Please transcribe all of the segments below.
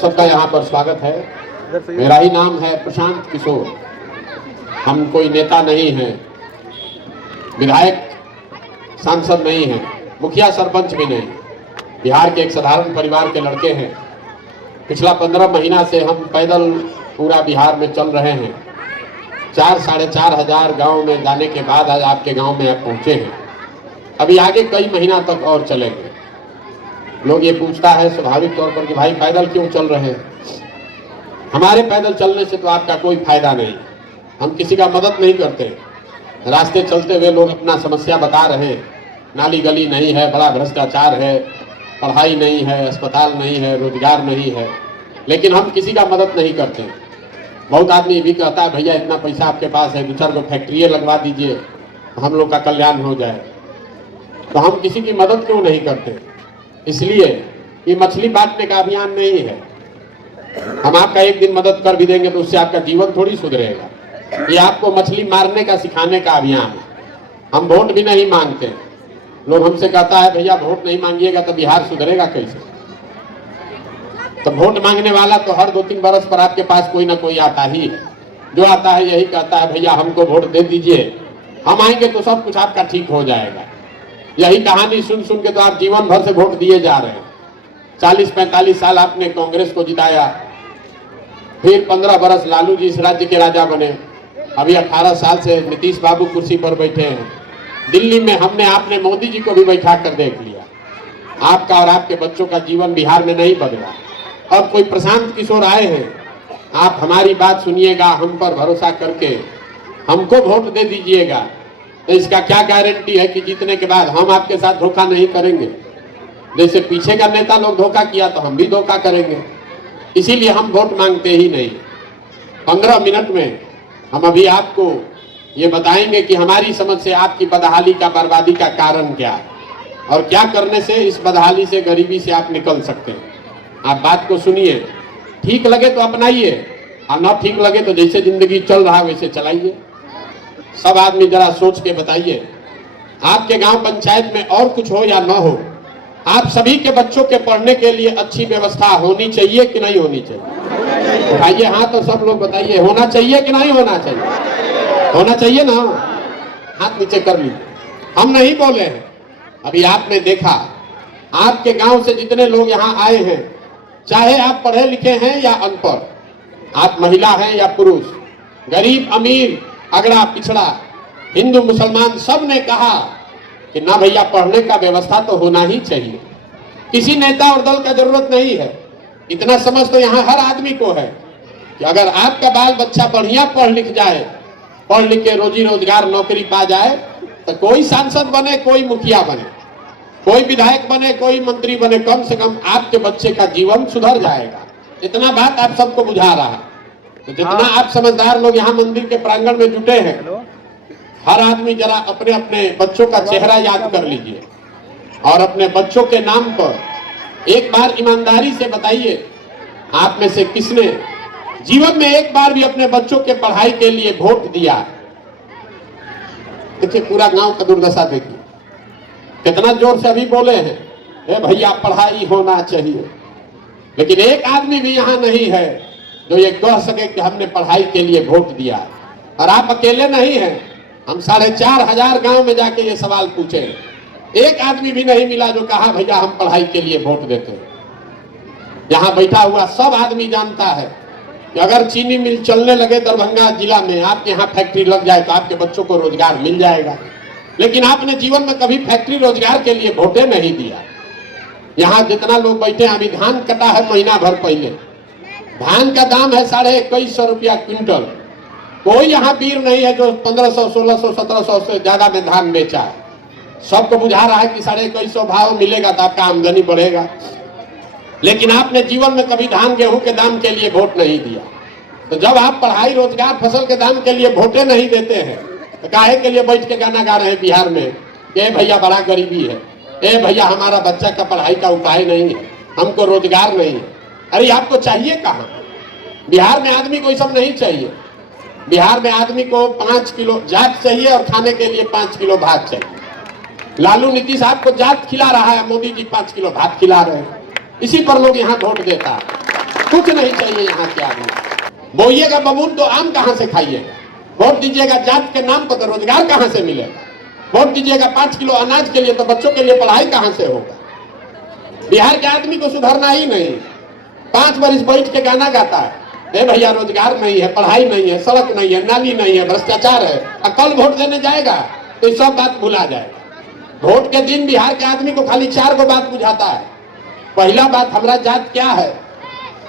सबका यहाँ पर स्वागत है। मेरा ही नाम है प्रशांत किशोर। हम कोई नेता नहीं हैं, विधायक सांसद नहीं हैं, मुखिया सरपंच भी नहीं। बिहार के एक साधारण परिवार के लड़के हैं। पिछला 15 महीना से हम पैदल पूरा बिहार में चल रहे हैं। 4-4.5 हजार गाँव में जाने के बाद आज आपके गाँव में आप पहुँचे हैं। अभी आगे कई महीना तक और चलेंगे। लोग ये पूछता है स्वाभाविक तौर पर कि भाई पैदल क्यों चल रहे हैं। हमारे पैदल चलने से तो आपका कोई फायदा नहीं। हम किसी का मदद नहीं करते। रास्ते चलते हुए लोग अपना समस्या बता रहे हैं, नाली गली नहीं है, बड़ा भ्रष्टाचार है, पढ़ाई नहीं है, अस्पताल नहीं है, रोजगार नहीं है, लेकिन हम किसी का मदद नहीं करते। बहुत आदमी ये भी कहता है भैया इतना पैसा आपके पास है, 2-4 को फैक्ट्री लगवा दीजिए, हम लोग का कल्याण हो जाए। तो हम किसी की मदद क्यों नहीं करते? इसलिए ये मछली बांटने का अभियान नहीं है। हम आपका एक दिन मदद कर भी देंगे तो उससे आपका जीवन थोड़ी सुधरेगा। ये आपको मछली मारने का सिखाने का अभियान है। हम वोट भी नहीं मांगते। लोग हमसे कहता है भैया वोट नहीं मांगिएगा तो बिहार सुधरेगा कैसे? तो वोट मांगने वाला तो हर 2-3 बरस पर आपके पास कोई ना कोई आता ही है। जो आता है यही कहता है भैया हमको वोट दे दीजिए, हम आएंगे तो सब कुछ आपका ठीक हो जाएगा। यही कहानी सुन सुन के तो आप जीवन भर से वोट दिए जा रहे हैं। 40-45 साल आपने कांग्रेस को जिताया, फिर 15 बरस लालू जी इस राज्य के राजा बने। अभी 18 साल से नीतीश बाबू कुर्सी पर बैठे हैं। दिल्ली में हमने आपने मोदी जी को भी बैठा कर देख लिया। आपका और आपके बच्चों का जीवन बिहार में नहीं बदला। अब कोई प्रशांत किशोर आए हैं, आप हमारी बात सुनिएगा, हम पर भरोसा करके हमको वोट दे दीजिएगा, तो इसका क्या गारंटी है कि जीतने के बाद हम आपके साथ धोखा नहीं करेंगे? जैसे पीछे का नेता लोग धोखा किया तो हम भी धोखा करेंगे। इसीलिए हम वोट मांगते ही नहीं। 15 मिनट में हम अभी आपको ये बताएंगे कि हमारी समझ से आपकी बदहाली का, बर्बादी का कारण क्या है और क्या करने से इस बदहाली से, गरीबी से आप निकल सकते हैं। आप बात को सुनिए, ठीक लगे तो अपनाइए और न ठीक लगे तो जैसे जिंदगी चल रहा है वैसे चलाइए। सब आदमी जरा सोच के बताइए, आपके गांव पंचायत में और कुछ हो या ना हो, आप सभी के बच्चों के पढ़ने के लिए अच्छी व्यवस्था होनी चाहिए कि नहीं होनी चाहिए? उठाइए हाथ तो सब लोग बताइए, होना चाहिए कि नहीं होना चाहिए? होना चाहिए ना? हाथ नीचे कर लीजिए। हम नहीं बोले हैं। अभी आपने देखा आपके गांव से जितने लोग यहाँ आए हैं, चाहे आप पढ़े लिखे हैं या अनपढ़, आप महिला हैं या पुरुष, गरीब अमीर, अगड़ा पिछड़ा, हिंदू मुसलमान, सब ने कहा कि ना भैया पढ़ने का व्यवस्था तो होना ही चाहिए। किसी नेता और दल का जरूरत नहीं है। इतना समझ तो यहाँ हर आदमी को है कि अगर आपका बाल बच्चा बढ़िया पढ़ लिख जाए, पढ़ लिख के रोजी रोजगार नौकरी पा जाए, तो कोई सांसद बने, कोई मुखिया बने, कोई विधायक बने, कोई मंत्री बने, कम से कम आपके बच्चे का जीवन सुधर जाएगा। इतना बात आप सबको बुझा रहा है। तो जितना आप समझदार लोग यहाँ मंदिर के प्रांगण में जुटे हैं, हर आदमी जरा अपने अपने बच्चों का चेहरा याद कर लीजिए और अपने बच्चों के नाम पर एक बार ईमानदारी से बताइए, आप में से किसने जीवन में एक बार भी अपने बच्चों के पढ़ाई के लिए वोट दिया? देखिए पूरा गांव का दुर्दशा देखिए, कितना जोर से अभी बोले हैं ए भैया पढ़ाई होना चाहिए, लेकिन एक आदमी भी यहाँ नहीं है जो ये कह सके कि हमने पढ़ाई के लिए वोट दिया। और आप अकेले नहीं हैं, हम 4.5 हजार गांव में जाके ये सवाल पूछे, एक आदमी भी नहीं मिला जो कहा भैया हम पढ़ाई के लिए वोट देते हैं। यहाँ बैठा हुआ सब आदमी जानता है कि अगर चीनी मिल चलने लगे दरभंगा जिला में, आपके यहाँ फैक्ट्री लग जाए तो आपके बच्चों को रोजगार मिल जाएगा। लेकिन आपने जीवन में कभी फैक्ट्री रोजगार के लिए वोटे नहीं दिया। यहाँ जितना लोग बैठे हैं, अभी धान कटा है महीना भर पहले, धान का दाम है 2150 रुपया क्विंटल। कोई यहाँ वीर नहीं है जो 1500, 1600, 1700 से ज्यादा में धान बेचा है। सबको बुझा रहा है कि 2150 भाव मिलेगा तो आपका आमदनी बढ़ेगा। लेकिन आपने जीवन में कभी धान गेहूं के दाम के लिए वोट नहीं दिया। तो जब आप पढ़ाई, रोजगार, फसल के दाम के लिए वोटे नहीं देते हैं तो काहे के लिए बैठ के गाना गा रहे हैं बिहार में, ए भैया बड़ा गरीबी है, ए भैया हमारा बच्चा का पढ़ाई का उपाय नहीं है, हमको रोजगार नहीं है। अरे आपको चाहिए कहाँ? बिहार में आदमी को ये सब नहीं चाहिए। बिहार में आदमी को 5 किलो जात चाहिए और खाने के लिए 5 किलो भात चाहिए। लालू नीतीश आपको जात खिला रहा है, मोदी जी 5 किलो भात खिला रहे हैं। इसी पर लोग यहाँ वोट देता है। कुछ नहीं चाहिए यहाँ के आदमी। बोइएगा बबूल तो आम कहाँ से खाइएगा? वोट दीजिएगा जात के नाम पर तो रोजगार कहाँ से मिलेगा? वोट दीजिएगा 5 किलो अनाज के लिए तो बच्चों के लिए पढ़ाई कहाँ से होगा? बिहार के आदमी को सुधरना ही नहीं, 5 बरिस बैठ के गाना गाता है, ए भैया रोजगार नहीं है, पढ़ाई नहीं है, सड़क नहीं है, नाली नहीं है, भ्रष्टाचार है। और कल वोट देने जाएगा तो ये सब बात भुला जाएगा। वोट के दिन बिहार के आदमी को खाली 4 गो बात बुझाता है। पहला बात, हमारा जात क्या है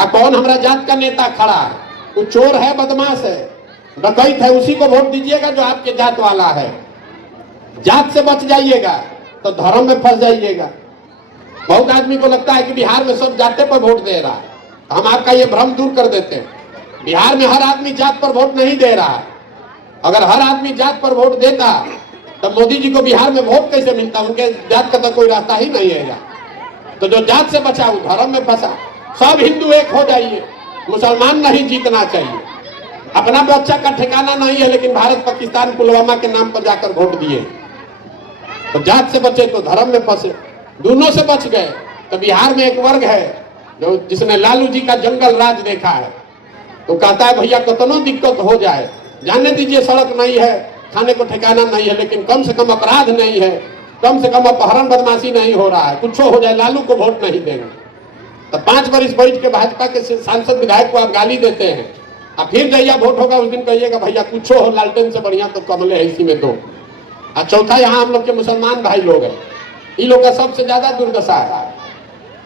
और कौन हमारा जात का नेता खड़ा है? वो चोर है, बदमाश है, डकैत है, उसी को वोट दीजिएगा जो आपके जात वाला है। जात से बच जाइएगा तो धर्म में फंस जाइएगा। बहुत आदमी को लगता है कि बिहार में सब जाते पर वोट दे रहा है। हम आपका ये भ्रम दूर कर देते हैं। बिहार में हर आदमी जात पर वोट नहीं दे रहा है। अगर हर आदमी जात पर वोट देता तो मोदी जी को बिहार में वोट कैसे मिलता? उनके जात का तो कोई रास्ता ही नहीं है। तो जो जात से बचा वो धर्म में फंसा। सब हिंदू एक हो जाइए, मुसलमान नहीं जीतना चाहिए। अपना बच्चा का ठिकाना नहीं है, लेकिन भारत पाकिस्तान पुलवामा के नाम पर जाकर वोट दिए। तो जात से बचे तो धर्म में फंसे, दोनों से बच गए। तो बिहार में एक वर्ग है जो जिसने लालू जी का जंगल राज देखा है, तो कहता है भैया कितनों दिक्कत हो जाए, जाने दीजिए, सड़क नहीं है, खाने को ठिकाना नहीं है, लेकिन कम से कम अपराध नहीं है, कम से कम अपहरण बदमाशी नहीं हो रहा है, कुछ हो जाए, लालू को वोट नहीं देंगे। तो 5 बरिस बैठ के भाजपा के सांसद विधायक को आप गाली देते हैं, और फिर जहिया वोट होगा उस दिन कहिएगा भैया कुछ हो, लालटेन से बढ़िया तो कमले है, इसी में दो। और चौथा, यहाँ हम लोग के मुसलमान भाई लोग हैं, इन लोग का सबसे ज्यादा दुर्दशा है।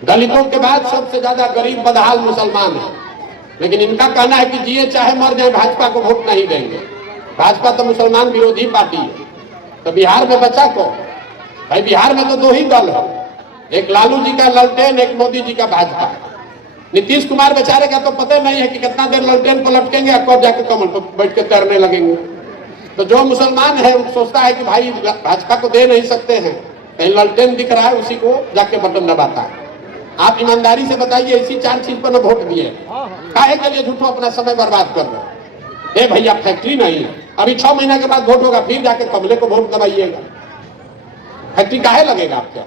दलितों के बाद सबसे ज्यादा गरीब बदहाल मुसलमान है। लेकिन इनका कहना है कि जिए चाहे मर जाए भाजपा को वोट नहीं देंगे। भाजपा तो मुसलमान विरोधी पार्टी है। तो बिहार में बचा को भाई, बिहार में तो 2 ही दल है, एक लालू जी का ललटेन, एक मोदी जी का भाजपा। नीतीश कुमार बेचारे का तो पता नहीं है कि कितना देर ललटेन पर लटकेंगे और कब जाके कमल पर बैठ के तैरने लगेंगे। तो जो मुसलमान है वो सोचता है कि भाई भाजपा को दे नहीं सकते हैं, कहीं ललटेन दिख रहा है उसी को जाके बटन दबाता है। आप ईमानदारी से बताइए, इसी 4 चीज पर न वोट दिए, काहे के लिए झूठो अपना समय बर्बाद कर रहे हैं? ए भैया फैक्ट्री नहीं है, अभी 6 महीना के बाद वोट होगा, फिर जाके कमले को वोट दबाइएगा। फैक्ट्री काहे लगेगा आपका?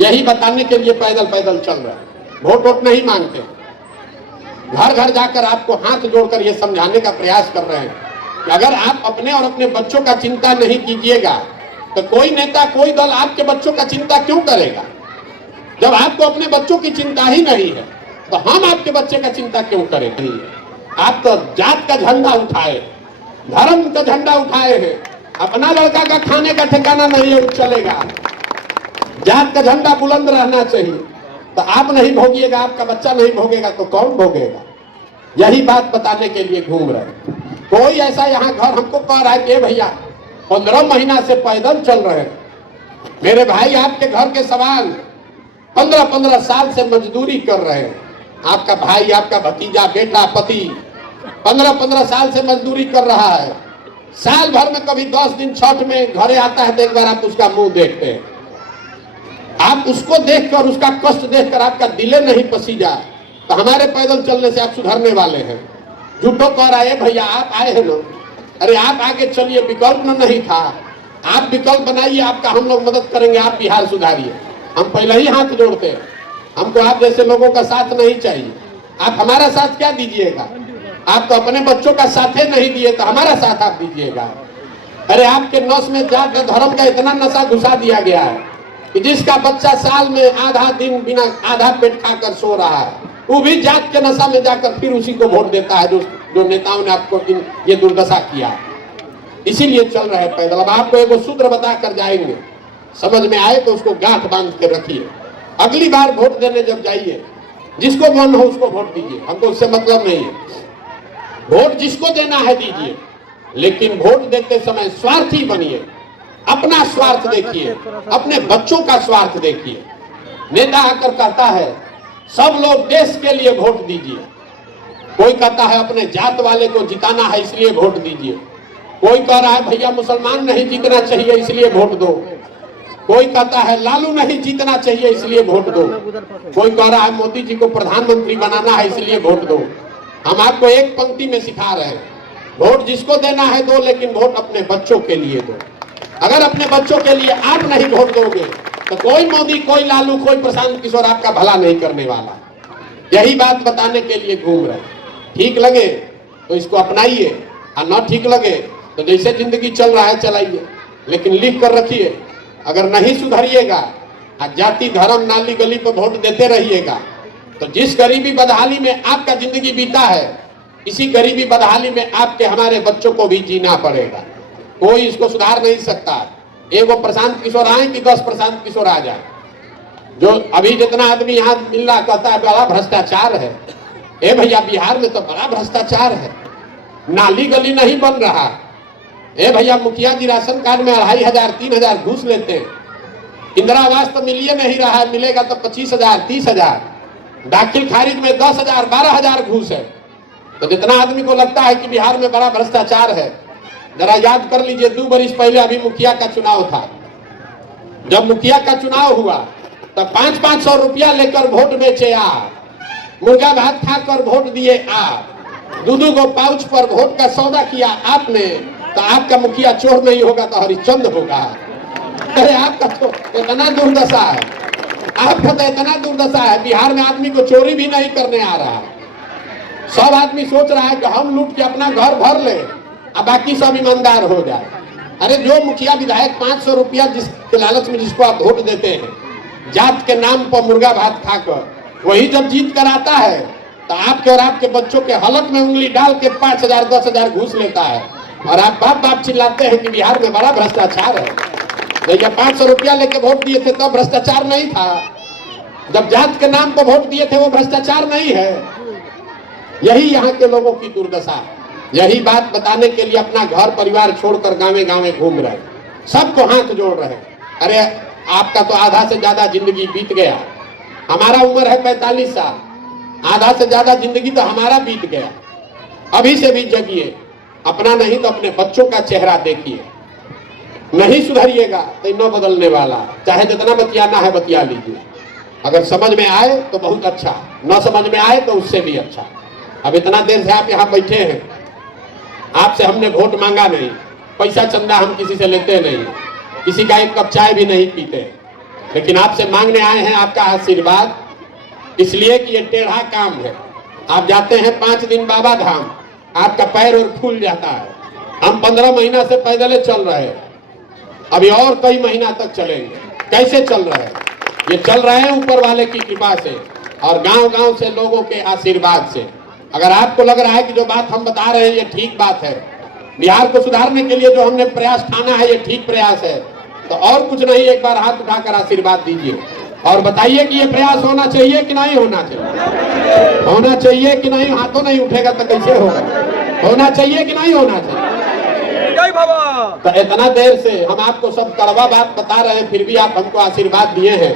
यही बताने के लिए पैदल पैदल चल रहा है। वोट नहीं मांगते, घर घर जाकर आपको हाथ जोड़कर ये समझाने का प्रयास कर रहे हैं कि अगर आप अपने और अपने बच्चों का चिंता नहीं कीजिएगा तो कोई नेता, कोई दल आपके बच्चों का चिंता क्यों करेगा? जब आपको अपने बच्चों की चिंता ही नहीं है तो हम आपके बच्चे का चिंता क्यों करेंगे? आप तो जात का झंडा उठाए, धर्म का झंडा उठाए हैं, अपना लड़का का खाने का ठिकाना नहीं है, चलेगा। जात का झंडा बुलंद रहना चाहिए। तो आप नहीं भोगिएगा, आपका बच्चा नहीं भोगेगा तो कौन भोगेगा? यही बात बताने के लिए घूम रहे। कोई ऐसा यहाँ घर हमको कह रहा है कि भैया 15 महीना से पैदल चल रहे हैं। मेरे भाई, आपके घर के सवाल 15-15 साल से मजदूरी कर रहे हैं। आपका भाई, आपका भतीजा, बेटा, पति 15-15 साल से मजदूरी कर रहा है। साल भर में कभी 10 दिन छठ में घरे आता है तो एक बार आप उसका मुंह देखते हैं। आप उसको देखकर, उसका कष्ट देखकर आपका दिले नहीं पसीजा तो हमारे पैदल चलने से आप सुधरने वाले हैं? झूठो कह रहा है भैया, आप आए हैं ना, अरे आप आगे चलिए, विकल्प नहीं था, आप विकल्प बनाइए, आपका हम लोग मदद करेंगे, आप बिहार सुधारिए। हम पहले ही हाथ जोड़ते हैं, हमको आप जैसे लोगों का साथ नहीं चाहिए। आप हमारा साथ क्या दीजिएगा? आप तो अपने बच्चों का साथ ही नहीं दिए तो हमारा साथ आप दीजिएगा? अरे आपके नस में जात धर्म का इतना नशा घुसा दिया गया है कि जिसका बच्चा साल में आधा दिन बिना आधा पेट खाकर सो रहा है, वो भी जात के नशा में जाकर फिर उसी को वोट देता है जो नेताओं ने आपको ये दुर्दशा किया। इसीलिए चल रहे पैदल। अब आपको एक सूत्र बता कर जाएंगे, समझ में आए तो उसको गांठ बांध के रखिए। अगली बार वोट देने जब जाइए, जिसको मन हो उसको वोट दीजिए, हमको उससे मतलब नहीं है। वोट जिसको देना है दीजिए, लेकिन वोट देते समय स्वार्थी बनिए। अपना स्वार्थ देखिए, अपने बच्चों का स्वार्थ देखिए। नेता आकर कहता है सब लोग देश के लिए वोट दीजिए, कोई कहता है अपने जात वाले को जिताना है इसलिए वोट दीजिए, कोई कह रहा है भैया मुसलमान नहीं जीतना चाहिए इसलिए वोट दो, कोई कहता है लालू नहीं जीतना चाहिए इसलिए वोट दो, कोई कह रहा है मोदी जी को प्रधानमंत्री बनाना है इसलिए वोट दो। हम आपको एक पंक्ति में सिखा रहे हैं, वोट जिसको देना है दो, लेकिन वोट अपने बच्चों के लिए दो। अगर अपने बच्चों के लिए आप नहीं वोट दोगे तो कोई मोदी, कोई लालू, कोई प्रशांत किशोर आपका भला नहीं करने वाला। यही बात बताने के लिए घूम रहे हैं। ठीक लगे तो इसको अपनाइए और न ठीक लगे तो जैसे जिंदगी चल रहा है चलाइए, लेकिन लिख कर रखिए, अगर नहीं सुधरिएगा और जाति धर्म नाली गली पर वोट देते रहिएगा तो जिस गरीबी बदहाली में आपका जिंदगी बीता है, इसी गरीबी बदहाली में आपके हमारे बच्चों को भी जीना पड़ेगा। कोई इसको सुधार नहीं सकता। एगो प्रशांत किशोर आए कि 10 प्रशांत किशोर आ जाए। जो अभी जितना आदमी यहाँ मिल रहा कहता है बड़ा भ्रष्टाचार है। ए भैया, बिहार में तो बड़ा भ्रष्टाचार है, नाली गली नहीं बन रहा। ए भैया, मुखिया जी राशन कार्ड में 2500 3000 घूस लेते हैं। इंदिरा आवास तो मिलिए नहीं रहा है, मिलेगा तो 25,000 30,000। दाखिल खारिज में 10,000 12,000 घूस है। तो जितना आदमी को लगता है कि बिहार में बड़ा भ्रष्टाचार है, जरा याद कर लीजिए 2 वर्ष पहले अभी मुखिया का चुनाव था। जब मुखिया का चुनाव हुआ तब 500 रुपया लेकर वोट बेचे आप, मुर्गा भात खाकर वोट दिए आप, 2 गो पाउच पर वोट का सौदा किया आपने। तो आपका मुखिया चोर नहीं होगा तो हरिश्चंद्र होगा। अरे आपका तो इतना दुर्दशा है, आपका तो इतना दुर्दशा है, बिहार में आदमी को चोरी भी नहीं करने आ रहा है। सब आदमी सोच रहा है कि हम लूट के अपना घर भर ले और बाकी सब ईमानदार हो जाए। अरे जो मुखिया विधायक 500 रुपया जिसके लालच में जिसको आप वोट देते हैं, जात के नाम पर मुर्गा भात खाकर, वही जब जीत कर आता है तो आपके और आपके बच्चों के हलक में उंगली डाल के 5,000 10,000 घूस लेता है। और आप बाप बाप चिल्लाते हैं कि बिहार में बड़ा भ्रष्टाचार है। भैया, 500 रुपया लेके वोट दिए थे तब भ्रष्टाचार नहीं था। जब जात के नाम पर वोट दिए थे वो भ्रष्टाचार नहीं है। यही यहाँ के लोगों की दुर्दशा है। यही बात बताने के लिए अपना घर परिवार छोड़कर गाँव गाँव घूम रहे, सबको हाथ जोड़ रहे। अरे आपका तो आधा से ज्यादा जिंदगी बीत गया, हमारा उम्र है 45 साल, आधा से ज्यादा जिंदगी तो हमारा बीत गया। अभी से भी जगिए, अपना नहीं तो अपने बच्चों का चेहरा देखिए। नहीं सुधरिएगा तो न बदलने वाला, चाहे जितना बतियाना है बतिया लीजिए। अगर समझ में आए तो बहुत अच्छा, न समझ में आए तो उससे भी अच्छा। अब इतना देर से आप यहाँ बैठे हैं, आपसे हमने वोट मांगा नहीं, पैसा चंदा हम किसी से लेते नहीं, किसी का एक कप चाय भी नहीं पीते, लेकिन आपसे मांगने आए हैं आपका आशीर्वाद, इसलिए कि ये टेढ़ा काम है। आप जाते हैं 5 दिन बाबा धाम, आपका पैर और फूल जाता है। हम 15 महीना से पैदल चल रहे हैं, अभी और कई महीना तक चलेंगे। कैसे चल रहे हैं? ये चल रहे हैं ऊपर वाले की कृपा से और गांव गांव से लोगों के आशीर्वाद से। अगर आपको लग रहा है कि जो बात हम बता रहे हैं ये ठीक बात है, बिहार को सुधारने के लिए जो हमने प्रयास ठाना है ये ठीक प्रयास है, तो और कुछ नहीं, एक बार हाथ उठाकर आशीर्वाद दीजिए और बताइए कि ये प्रयास होना चाहिए कि नहीं होना चाहिए। होना चाहिए कि नहीं? हाथों नहीं उठेगा तो कैसे होगा? होना चाहिए कि नहीं होना चाहिए? तो इतना देर से हम आपको सब कड़वा बात बता रहे हैं, फिर भी आप हमको आशीर्वाद दिए हैं,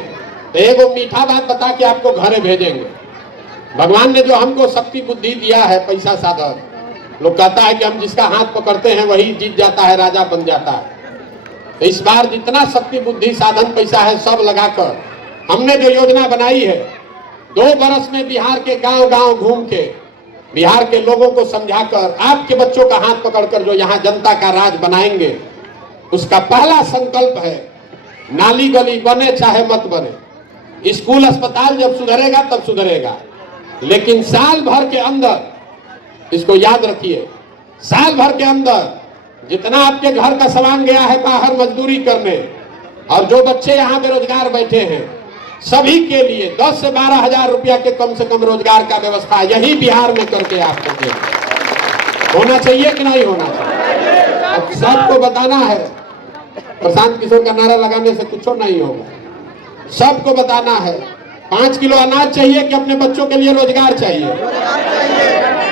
तो एक वो मीठा बात बता के आपको घरे भेजेंगे। भगवान ने जो हमको शक्ति बुद्धि दिया है, पैसा साधन, लोग कहता है कि हम जिसका हाथ पकड़ते हैं वही जीत जाता है, राजा बन जाता है। तो इस बार जितना शक्ति बुद्धि साधन पैसा है सब लगाकर हमने जो योजना बनाई है, 2 बरस में बिहार के गांव गांव घूम के बिहार के लोगों को समझाकर, आपके बच्चों का हाथ पकड़कर जो यहाँ जनता का राज बनाएंगे, उसका पहला संकल्प है नाली गली बने चाहे मत बने, स्कूल अस्पताल जब सुधरेगा तब सुधरेगा, लेकिन साल भर के अंदर, इसको याद रखिए, साल भर के अंदर जितना आपके घर का सामान गया है बाहर मजदूरी करने, और जो बच्चे यहाँ बेरोजगार बैठे हैं, सभी के लिए 10 से 12 हजार रुपया के कम से कम रोजगार का व्यवस्था यही बिहार में करके आपको दें। होना चाहिए कि नहीं होना चाहिए? अब सबको बताना है, प्रशांत किशोर का नारा लगाने से कुछ नहीं होगा। सबको बताना है 5 किलो अनाज चाहिए कि अपने बच्चों के लिए रोजगार चाहिए,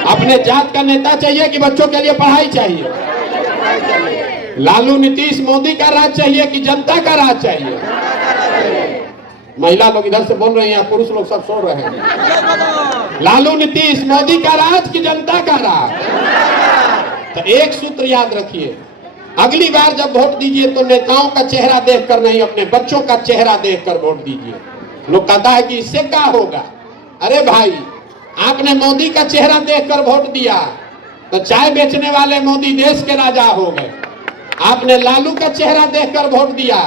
अपने जात का नेता चाहिए कि बच्चों के लिए पढ़ाई चाहिए, लालू नीतीश मोदी का राज चाहिए कि जनता का राज चाहिए। महिला लोग इधर से बोल रही हैं, पुरुष लोग सब सो रहे हैं। लालू नीतीश मोदी का राज कि जनता का राज? तो एक सूत्र याद रखिए, अगली बार जब वोट दीजिए तो नेताओं का चेहरा देखकर नहीं, अपने बच्चों का चेहरा देखकर वोट दीजिए। लोग कहता है कि इससे क्या होगा? अरे भाई, आपने मोदी का चेहरा देखकर वोट दिया तो चाय बेचने वाले मोदी देश के राजा हो गए। आपने लालू का चेहरा देखकर वोट दिया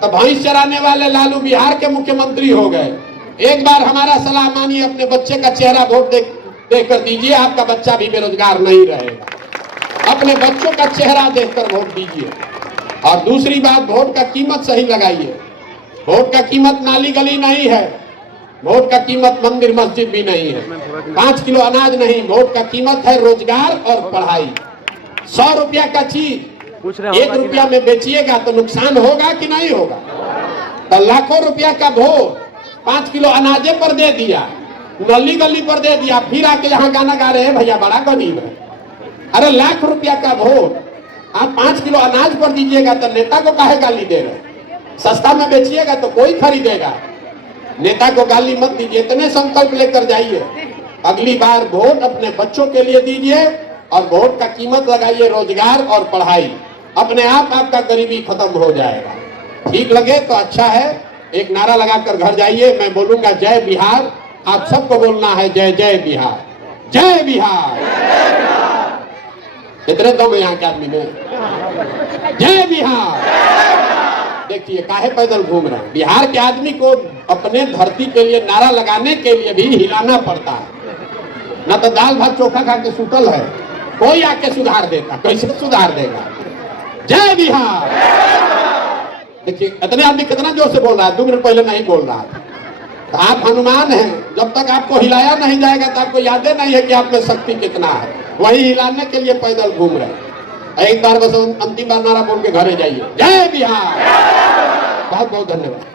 तो भैंस चराने वाले लालू बिहार के मुख्यमंत्री हो गए। एक बार हमारा सलाह मानिए, अपने बच्चे का चेहरा वोट देखकर दीजिए, आपका बच्चा भी बेरोजगार नहीं रहेगा। अपने बच्चों का चेहरा देखकर वोट दीजिए। और दूसरी बात, वोट का कीमत सही लगाइए। वोट का कीमत नाली गली नहीं है, वोट का कीमत मंदिर मस्जिद भी नहीं है, 5 किलो अनाज नहीं, वोट का कीमत है रोजगार और पढ़ाई। 100 रुपया का चीज 1 रुपया में बेचिएगा तो नुकसान होगा कि नहीं होगा? तो लाखों रुपया का वोट 5 किलो अनाजे पर दे दिया, गली गली पर दे दिया, फिर आके यहाँ गाना गा रहे हैं भैया बड़ा गरीब है। अरे लाख रुपया का वोट आप 5 किलो अनाज पर दीजिएगा तो नेता को काहे गाली दे रहे? सस्ता में बेचिएगा तो कोई खरीदेगा। नेता को गाली मत दीजिए, इतने संकल्प लेकर जाइए। अगली बार वोट अपने बच्चों के लिए दीजिए और वोट का कीमत लगाइए रोजगार और पढ़ाई। अपने आप आपका गरीबी खत्म हो जाएगा। ठीक लगे तो अच्छा है, एक नारा लगाकर घर जाइए। मैं बोलूंगा जय बिहार, आप सबको बोलना है जय जय बिहार, जय बिहार। इतने दम यहाँ के आदमी में जय बिहार। देखिए काहे पैदल घूम रहे हैं। बिहार के आदमी को अपने धरती के लिए नारा लगाने के लिए भी हिलाना पड़ता है, ना तो दाल भात चोखा खा के सुतल है, कोई आके सुधार देता, कैसे सुधार देगा? जय बिहार। देखिए इतने आदमी कितना जोर से बोल रहा है, 2 मिनट पहले नहीं बोल रहा था। तो आप हनुमान हैं, जब तक आपको हिलाया नहीं जाएगा तो आपको यादें नहीं है कि आप में शक्ति कितना है। वही हिलाने के लिए पैदल घूम रहे हैं। एक बार बस अंतिम बार नारा बोल के घरे जाइए, जय बिहार। बहुत बहुत धन्यवाद।